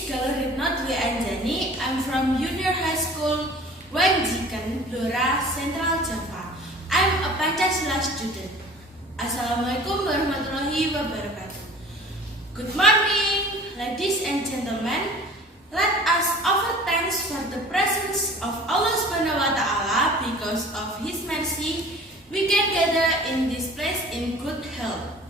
is Galuh Retno Dwi Anjani. I'm from Junior High School, Jiken, Blora, Central Java. I'm a Pancasila student. Assalamualaikum warahmatullahi wabarakatuh. Good morning, ladies and gentlemen. Let us offer thanks for the presence of Allah Subhanahu wa Ta'ala. Because of His mercy, we can gather in this place in good health.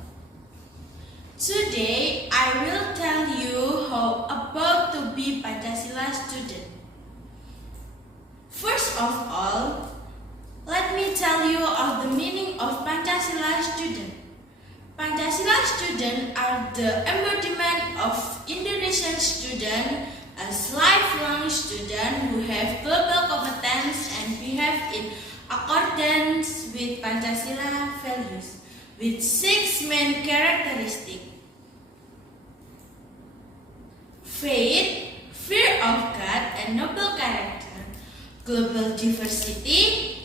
Today, I will tell you how about to be Pancasila student. First of all, let me tell you of the meaning of Pancasila student. Pancasila student are the embodiment of Indonesian student as lifelong student who have global competence and behave in accordance with Pancasila values with 6 main characteristics: faith, fear of God and noble character, global diversity,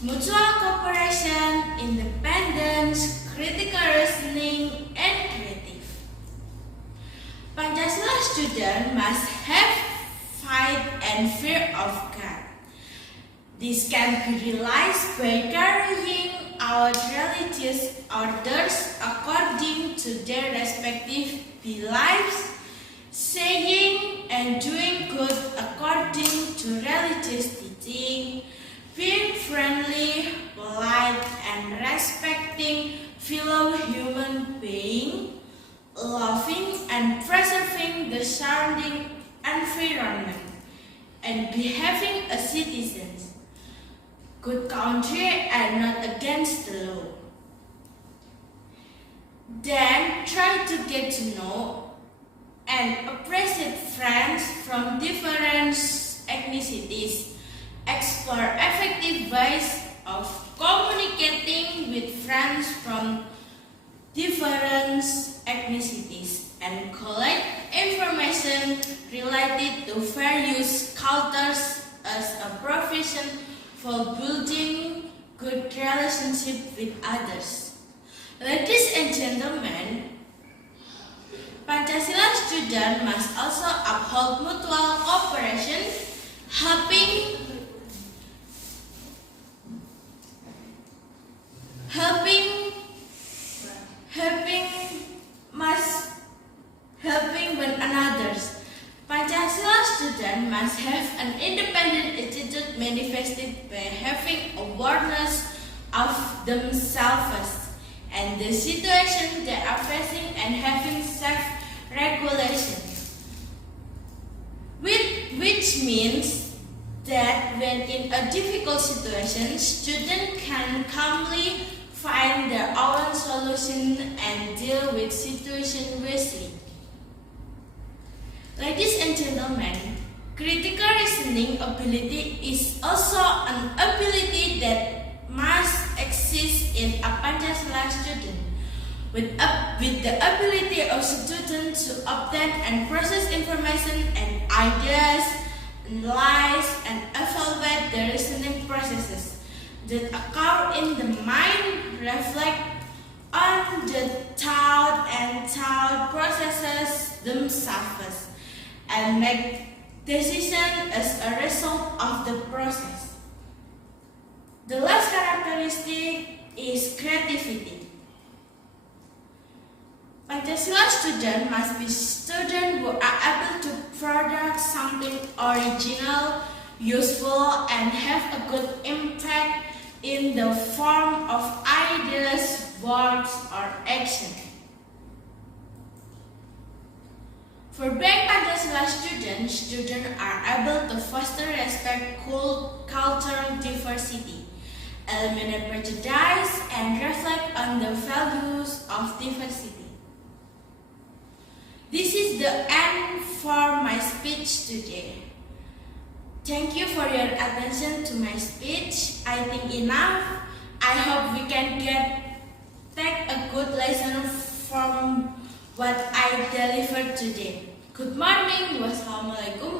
mutual cooperation, independence, critical reasoning, and creative. Pancasila student must have faith and fear of God. This can be realized by carrying out religious orders according to their respective beliefs, saying and doing good according to religious teaching, being friendly, polite, and respecting fellow human beings, loving and preserving the surrounding environment, and behaving as citizens, good country and not against the law. Then try to get to know and appreciate friends from different ethnicities. Explore effective ways of communicating with friends from different ethnicities and collect information related to various cultures as a provision for building good relationship with others. Ladies and gentlemen, Pancasila student must also uphold mutual cooperation, helping one another. Pancasila student must have an independent attitude manifested by having awareness of themselves and the situation they are facing and having self-regulation. Which means that when in a difficult situation, students can calmly find their own solution and deal with situation wisely. Ladies and gentlemen, critical reasoning ability is also an ability that must exist in a Pancasila student. With the ability of students to obtain and process information and ideas, analyze and evaluate the reasoning processes that occur in the mind, reflect on the thought and thought processes themselves, and make decisions as a result of the process. The last characteristic is creativity. Pancasila students must be students who are able to produce something original, useful, and have a good impact in the form of ideas, words, or action. For being Pancasila students are able to foster respect, cultural diversity, eliminate prejudice, and reflect on the values of diversity. This is the end for my speech today. Thank you for your attention to my speech. I think enough. I hope we can take a good lesson from what I delivered today. Good morning. Wassalamualaikum